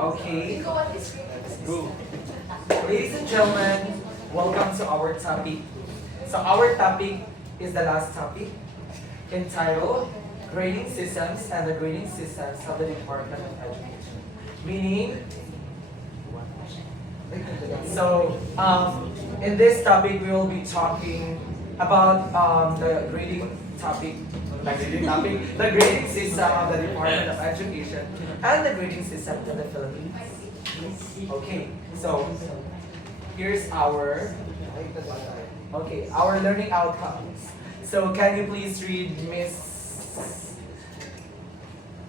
Okay. Go. Ladies and gentlemen, welcome to our topic. So our topic is the last topic entitled Grading Systems and the Grading Systems of the Department of Education. Meaning, in this topic we will be talking about the grading topic, the grading system of the Department of Education and the grading system in the Philippines. Okay, so here's our learning outcomes. So can you please read Miss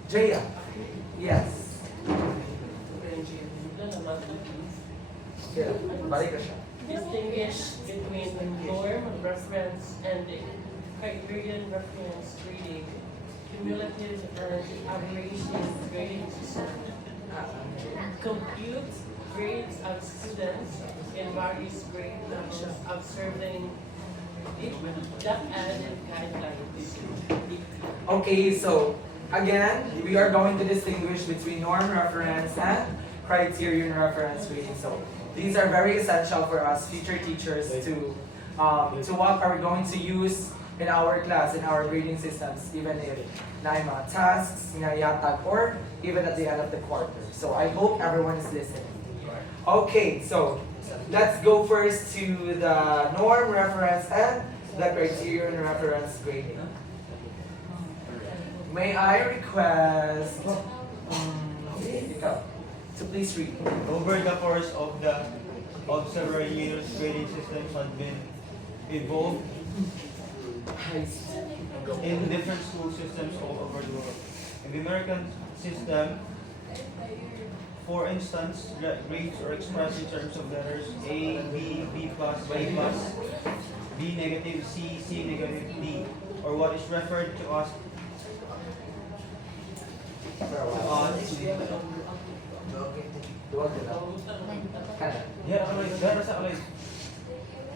Jaya? Yes. Yeah, balik ka siya. Distinguish between the norm reference and the criterion reference grading, cumulative and averaging grading system. Compute grades of students in various grade levels observing the added guidelines. Okay, so again, we are going to distinguish between norm reference and criterion reference grading. So these are very essential for us future teachers to what are we going to use in our class, in our grading systems, even if na yung mga tasks, inayatag, or even at the end of the quarter. So I hope everyone is listening. Okay, so let's go first to the norm reference and the criterion reference grading. May I request ikaw to please read. Over the course of several years, grading systems have been evolved in different school systems all over the world. In the American system, for instance, grades are expressed in terms of letters A, B, B plus, A plus, B negative, C, C negative, D, or what is referred to as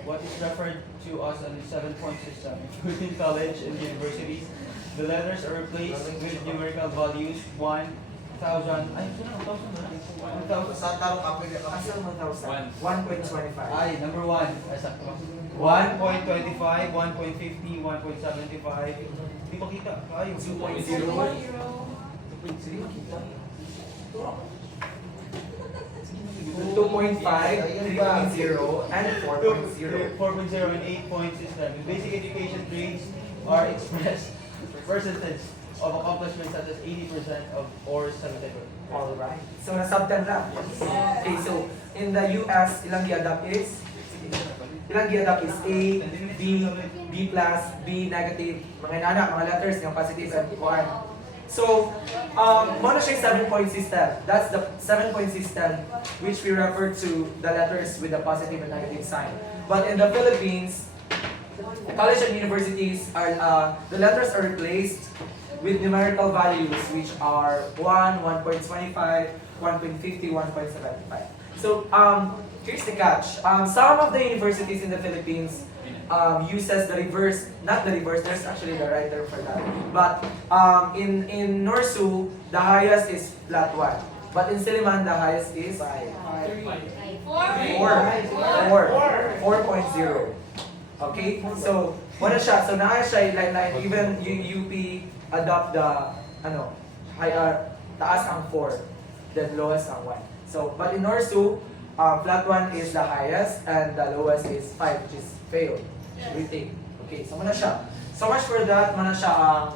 what is referred to as a 7-point system. Within college and universities, the letters are replaced with numerical values 1,000. Ay, 1,000. Asal 1,000? 1.25. Ay, number 1. 1.25, 1.50, 1.75. Hindi pa kita. Ay, 2.0. 2.5, 3.0, and 4.0. 4.0 and 8-point system. In basic education, grades are expressed percentage of accomplishments such as 80% of or 70%. Alright. So, nasabtan lang. Okay, so, in the US, ilang giadapt is? A, B, B plus, B negative, mga inanak, mga letters, yung positive and kuan. So, muna siya yung 7-point system. That's the 7-point system which we refer to the letters with the positive and negative sign. But in the Philippines, college and universities are the letters are replaced with numerical values which are 1, 1.25, 1.50, 1.75. So here's the catch. Some of the universities in the Philippines uses the reverse, not the reverse, there's actually the right term for that. But in Norsu, the highest is flat 1. But in Siliman, the highest is 4.0. Okay? So, wala siya. So, naaya siya, like even UP adopt the, taas ang 4, then lowest ang 1. So, but in Norsu, flat 1 is the highest, and the lowest is 5, which is failed. Retake. Okay, so muna siya. So much for that, muna siya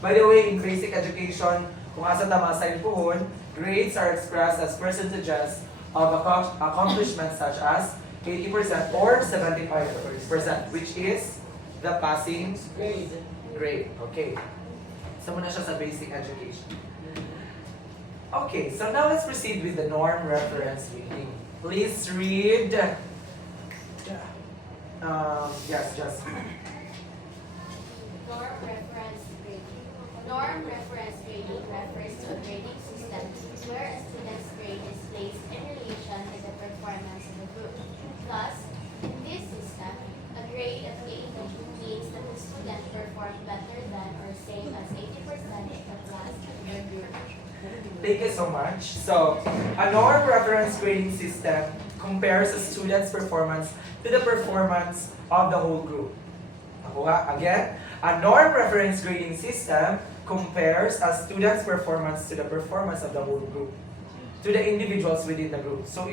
by the way, in basic education, kung asa tama sa pohon, grades are expressed as percentages of accomplishments such as 80% or 75%, which is the passing grade. Okay. So muna siya sa basic education. Okay, so now let's proceed with the norm reference reading. Please read. Yes, just. Norm reference grading. Norm reference grading refers to a grading system where a student's grade is placed in relation to the performance of the group. Thus, in this system, a grade of 80 means that the student performed better than or same as 80% of the class. Thank you so much. So, a norm reference grading system compares a student's performance to the performance of the whole group. Nakuha? Again, a norm reference grading system compares a student's performance to the performance of the whole group, to the individuals within the group. So,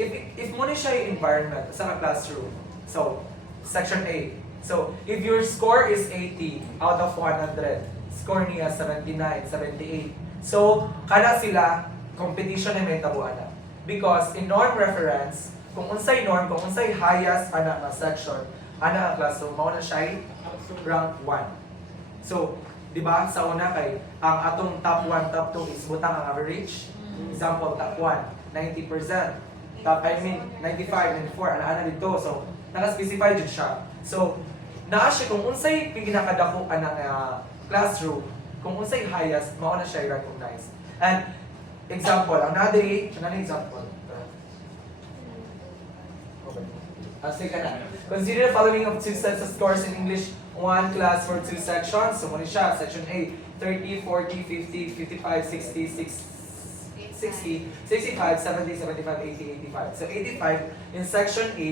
if muna siya yung environment sa classroom, so, section A. So, if your score is 80 out of 100, score niya 79, 78. So, kana sila, competition na may tabuan na. Because in norm reference, kung unsay norm, kung unsay highest ana nga section, ana ang classroom, mao na siya rank 1. So, di ba, sa una kay, ang atong top 1, top 2 is butang ang average. Example, top 1, 90%. Top, 95, 94, ana dito. So, naka-specify dyan siya. So, naa siya kung unsay pinakadako ana nga classroom, kung unsay highest, mao na siya i-recognize. And, example, ang nadiri, ano example? Sige na. Consider the following of two sets of scores in English, one class for two sections. So, muna siya, section A, 30, 40, 50, 55, 60, 65, 70, 75, 80, 85. So, 85 in section A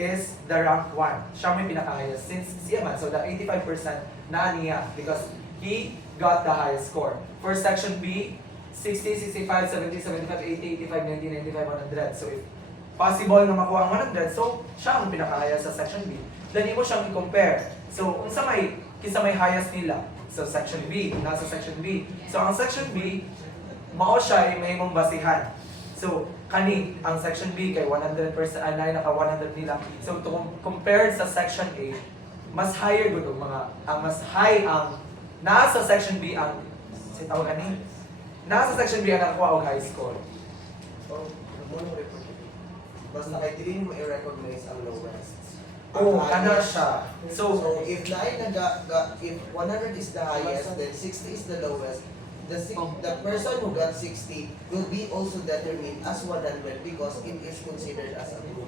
is the rank 1. Siya may pinaka-highest since siya man. So, the 85% na niya because he got the highest score. For section B, 60, 65, 70, 75, 80, 85, 90, 95, 100. So if possible na makuha ang 100, so siya ang pinaka-highest sa section B. Then imo siyang i-compare. So unsa may kinsa may highest nila. So section B, nasa section B. So ang section B, mao siya ay may imong basihan. So kani ang section B kay 100% anay naka 100 nila. So to compared sa section A, mas higher gud og mas high ang nasa section B ang tawag kani. Nasa section B ang nakuha og high score. Basta kay dili mo i-recognize ang lowest. Oh, ano siya. So if if 100 is the highest, then 60 is the lowest. The person who got 60 will be also determined as 100 because it is considered as a group.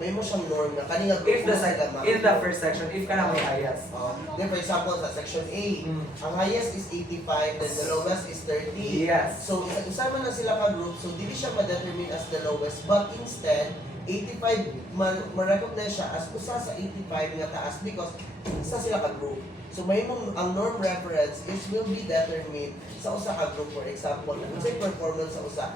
May mo siyang norm na kanina If in the first section, if ka na may highest. Then for example, sa section A, ang highest is 85, then the lowest is 30. Yes. So, isama na sila ka-group, so dili siya ma-determine as the lowest, but instead, 85, ma-recognize siya as usa sa 85 nga taas because isa sila ka-group. So, may mong, ang norm reference is will be determined sa usa ka-group. For example, kung sa performance sa usa,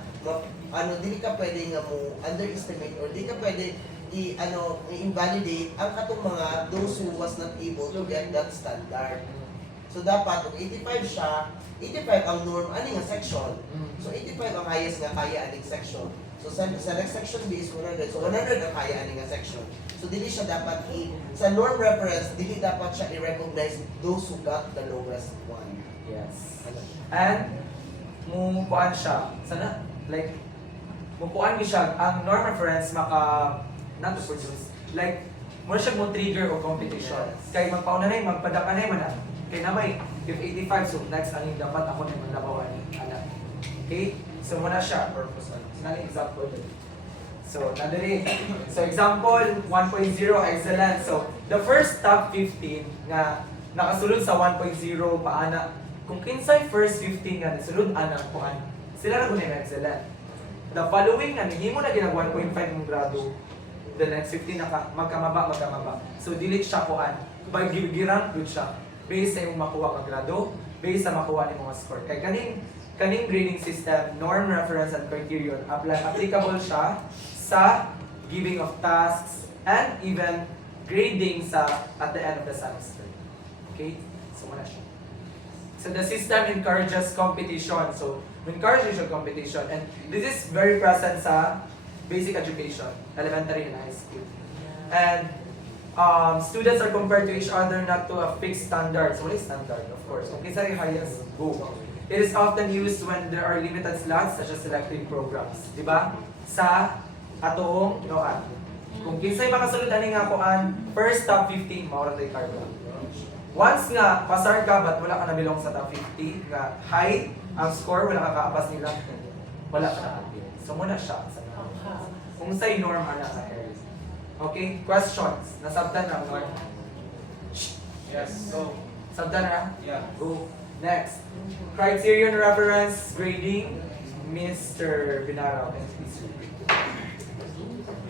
dili ka pwede nga mo underestimate or di ka pwede i-invalidate ang katong mga those who was not able to get that standard. So dapat kung 85 siya, 85 ang norm ani nga section. So 85 ang highest nga kaya aning section. So sa next section B is 100. So 100 ang kaya ani nga section. So dili siya dapat sa norm reference dili dapat siya i-recognize those who got the lowest one. Yes. And mukuan siya. Sana like mukuan ni siya ang norm reference not to produce. Like, muna siya mo trigger o competition. Kaya magpaunanay, magpadakanay man na. Kaya namay, if 85, so next aning dapat ako na maglabawan ni anak. Okay? So muna siya. Purpose. Nang example din. So, nadali. So, example, 1.0 excellent. So, the first top 15 nga nakasulod sa 1.0 paana. Kung kinsay first 15 nga nasulod anak kuan, sila na gunin excellent. The following nga, hindi mo na ginag 1.5 mong grado. The next 15 magkamaba. So dili siya kuan. By girang good siya. Based sa imong makuha nga grado, based sa makuha ni mga score. Kay kaning grading system, norm, reference, and criterion applicable siya sa giving of tasks and even grading at the end of the semester. Okay? So muna siya. So the system encourages competition. So encourages competition, and this is very present sa basic education, elementary and high school. And students are compared to each other not to a fixed standard. So what is standard? Of course, kung kinsa yung highest, go. It is often used when there are limited slots such as selective programs. Di ba? Sa atoong noan. Kung kinsay makasulod ani nga kuan, first top 15 mao ra tay karga. Once nga pasar ka but wala ka nabilong sa top 50 nga high ang score, wala ka kaapas nila. Wala ka na. So muna siya sa kung sa'y norm ana ka areas. Okay? Questions? Nasabtan na, Norm? Yes. So, Sabtan na? yeah. Go. Next, criterion reference grading, Mr. Binaro.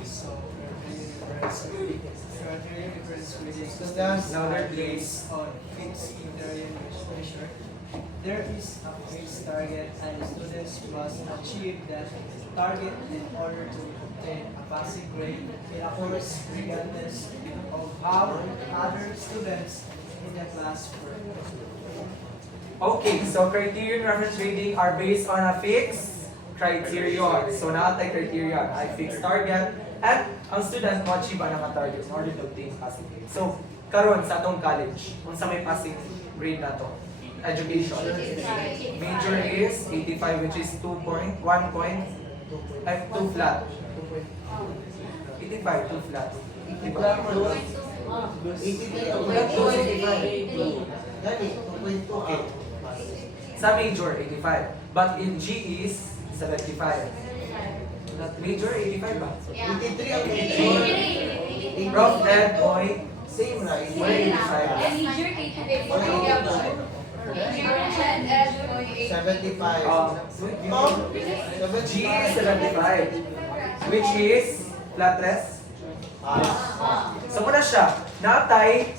So, criteria reference grading Louder, are please. based on fixed criterion measure. There is a fixed target and students must achieve that target in order to obtain a passing grade in a course regardless of how other students in the class perform. Okay, so criterion reference grading are based on a fixed criterion. So naatay criterion ay fixed target at ang student mo achieve ang target in order to obtain passing grade. So karon sa atong college, unsa may passing grade na to? Education. Major is 85 which is 2 flat. 85, 2 flat. Diba? 83 ang Flat to 85. Gani, 2.2 Okay. ang. Sa major, 85. But in G is 75. Not major, 85 ba? 83 ang major. Prof. Ed, Boy, Same na, 85. 75. Mom, G is 75. Which is flat rest. So muna siya, natay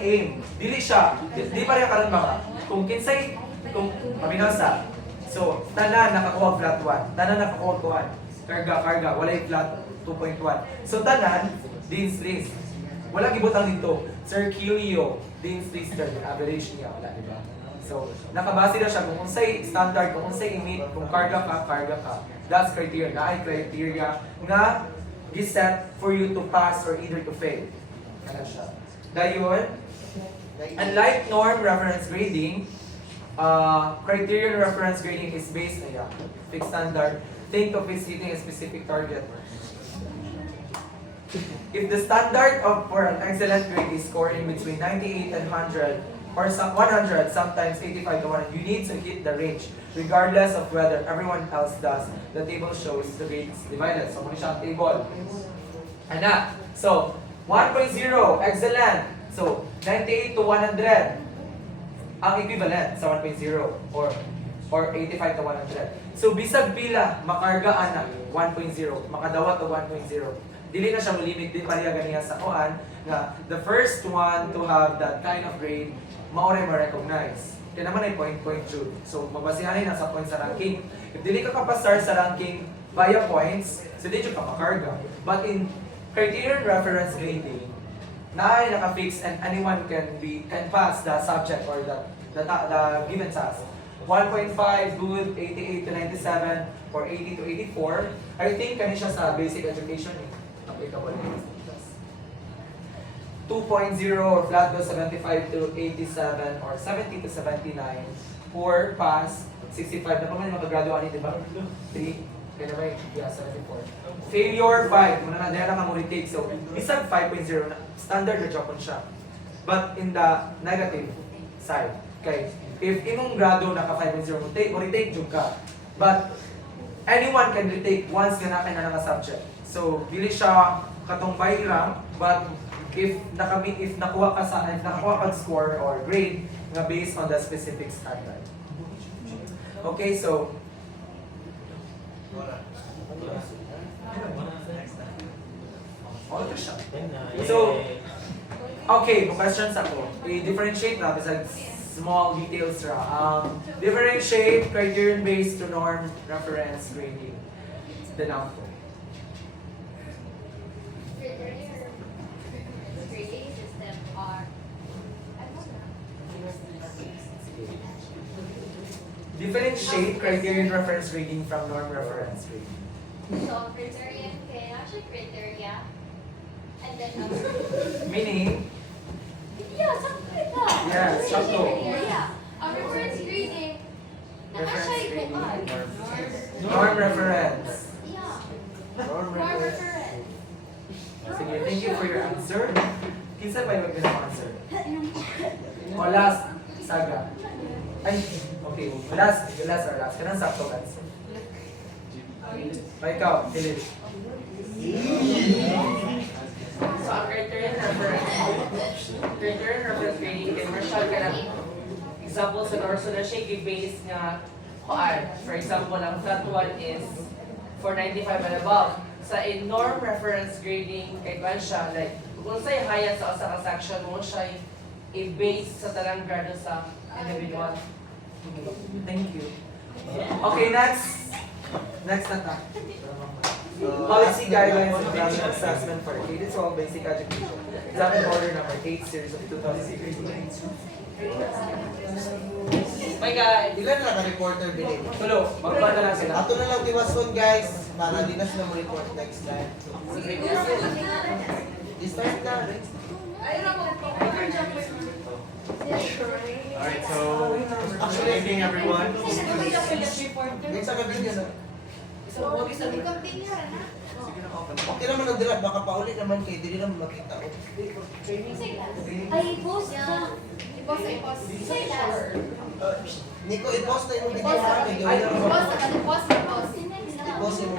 aim. Dili siya, di pa rin karon mga. Kung kinsay, kung mabinasa. So, tanan nakakuha flat 1. Tanan nakakuha 1. Karga, walay flat 2.1. So tanan, Dean's list. Wala gibutang dito. Sir Kilio, Dean's list yung average niya. Wala, di ba? So, nakabase na siya kung unsay standard, kung unsay imit, kung karga ka. That's criteria. Na ay criteria nga giset for you to pass or either to fail. Ano siya. Dayon, unlike norm reference grading, criterion reference grading is based on fixed standard. Think of it hitting a specific target. If the standard for an excellent grade is scoring between 98 and 100, or 100, sometimes 85 to 100, you need to hit the range, regardless of whether everyone else does. The table shows the grades divided. So, muna siyang table. Ana. So, 1.0, excellent. So, 98 to 100, ang equivalent sa 1.0 or 85 to 100. So, bisag pila, makargaan na 1.0, makadawat to 1.0. Dili na siya limit din pariya ganiya sa kuan nga the first one to have that kind of grade maoray ma-recognize. Kaya naman ay point Jud. So, mabasihan na sa points sa ranking. If dili ka kapasar sa ranking via points, so di ka makarga. But in criterion reference grading, na ay naka-fix and anyone can pass the subject or the given task. 1.5 good, 88 to 97, or 80 to 84. I think kani siya sa basic education applicable. 2.0 or flat goes 75 to 87 or 70 to 79. Poor pass 65. Na pa man makagraduate di ba? 3. Kaya naman yeah, 74. Failure 5. Muna na dahil ka mo retake. So, isang 5.0 na standard na job siya. But in the negative side, okay, if imong grado naka 5.0 mo retake jud ka. But anyone can retake once nga na naka-subject. So, dili siya katong bayram, but if nakuha ka score or grade nga based on the specific standard. Okay, so So, okay, questions ako. I-differentiate na besides small details ra. Differentiate criterion based to norm reference grading. The noun po. Grading system are Differentiate criterion reference grading from norm reference grading. so criterion can actually criteria and then Meaning, yeah, something like that. Yeah, sakto. Criteria. A reference grading. Reference Actually, grading. norm. Norm reference. Yeah. Norm Norm reference. reference. Sige, thank you for your answer. Kinsa pa yung answer? O last, Saga. Ay, okay. Last or last. Kanang sakto answer. Pa ikaw, Philip. So, ang criterion reference grading, commercial ka na example sa NOR, so na siya i-base nga, for example, ang flat 1 is for 95 and above. Sa in norm reference grading, kay Kwan siya, like, kung sa'yo hayat sa usa ka section mo siya i-base sa talang grado sa individual. Thank you. Okay, next. Next na ta. Policy guidelines and value assessment for K-12 basic education. Example order number 8, series of 2016. My God! Ilan na ka-reporter bilhin? Tulo, magbaba na lang sila. Ato na lang diwason guys, para di na sila mo-report next time. Start na. Alright, so good evening everyone. Next ang video na. Continue na. Okay naman ang dila, baka pauli naman kayo, hindi naman makita ko. Ay, post na. I-post. Sila. Nico, i-post na yung video I-post ha. na. I-post na. I-post na. I-post yung